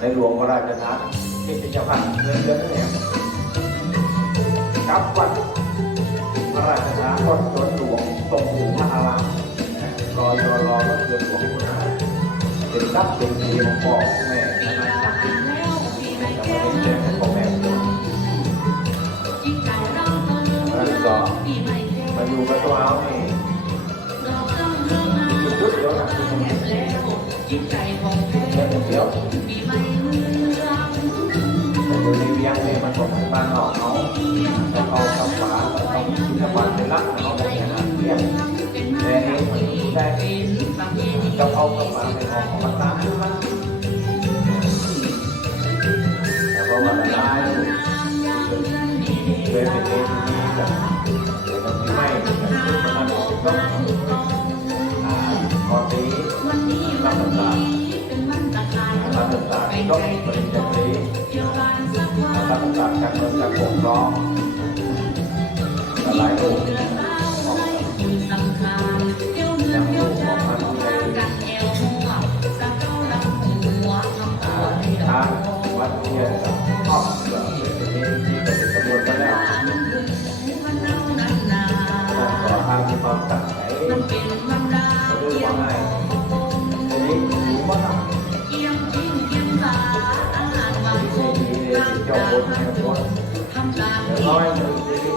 ในหลวงพระราชทานที่เป็นเจ้าพันเดือนเดือนนั่นเองกับวัดพระราชทานรถสวนหลวงตรงหูพระอารามรอยรอรอรถเดือนหลวงคุณอาเป็นรัพย์เป็นดีของพ่อแม่นะนะแต่ว่าเป็นแจ้งให้พ่อแม่ดูแล้วก็มาอยู่กับตัวเอานี่อยู่ยุดเดียวนะเห็นเนี่ยเดียว มันของบ้านนอกเขาแต่เอาคำฝาเอาศิลปะเป็นรักเอาแบบนี้เวียงแต่เองมันได้จะเอาคำฝาเป็นของของมันตามขึ้นมาแต่พอมันละลายเลยเป็นเองที่แบบเดี๋ยวมันไม่แบบขึ้นมาแล้วก็อ่าพอตีรับต่างๆรับต่างๆก็ปริญ ญาตรีรับจากการเมืองจากปกครองหลายรูป เดี๋ยวร้อยหนึ่งที่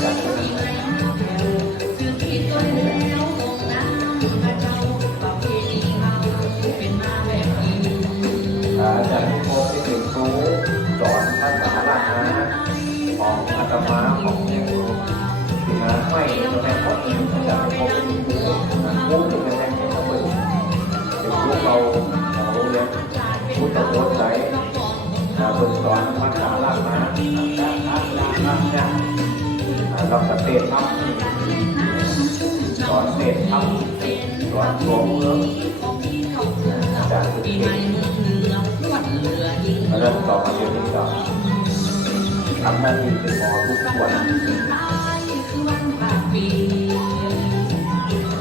เว้นให้กันนะอาจารย์โคที่ถึงครูสอนภาษาละนะของอาตมาของเองคือนะไม่แม่ก็อาจารย์โคที่ถึงรูครูถึงแม่ที่เขาเป็นเป็นครูเราของโรงเรียนครูตะโกนใจเป็นสอนภาษาละนะ เราสเตททับสอนเตททับสอนตัวเมืองอาจารย์สุดเก่งเริ่มต่อมาเรียนที่อทำหน้าที่เป็นหมอทุกวัน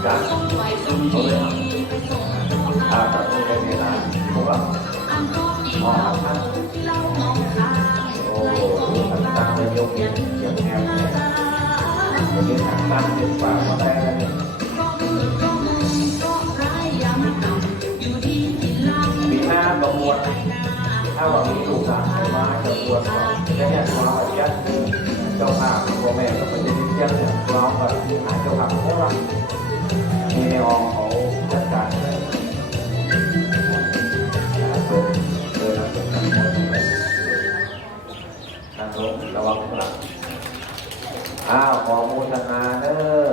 การเขาเลยอาตอนนี้ได้เวลาพวกเราหมอท่านโอ้ทำตามนายกอย่งแนว เนี่ยวันนี้ทำตามเป็นป่ามาได้แล้วเนี่ยปีหน้าประมวลถ้าว่ามีลูกหลานใครมาจะบวชก่อนจะเนี่ยเราอาจจะเจ้าภาพพ่อแม่ก็ไปจะเที่ยวเนี่ยเราก็หาเจ้าภาพเพราะว่ามีในองเขาจัดการเลยโดยโดยนำเป็นการหมดเลยนะครับระวังหลัง อ้าวขอโมทนาเด้อ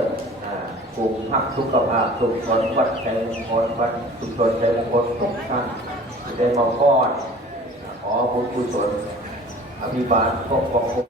อ่ากลุ่มพักสุขภาพสุขชนวัดชัยมงคลวัดสุขชนชัยมงคลทุกท่านได้มาก้อนขอบุญกุศลอภิบาลปกป้อง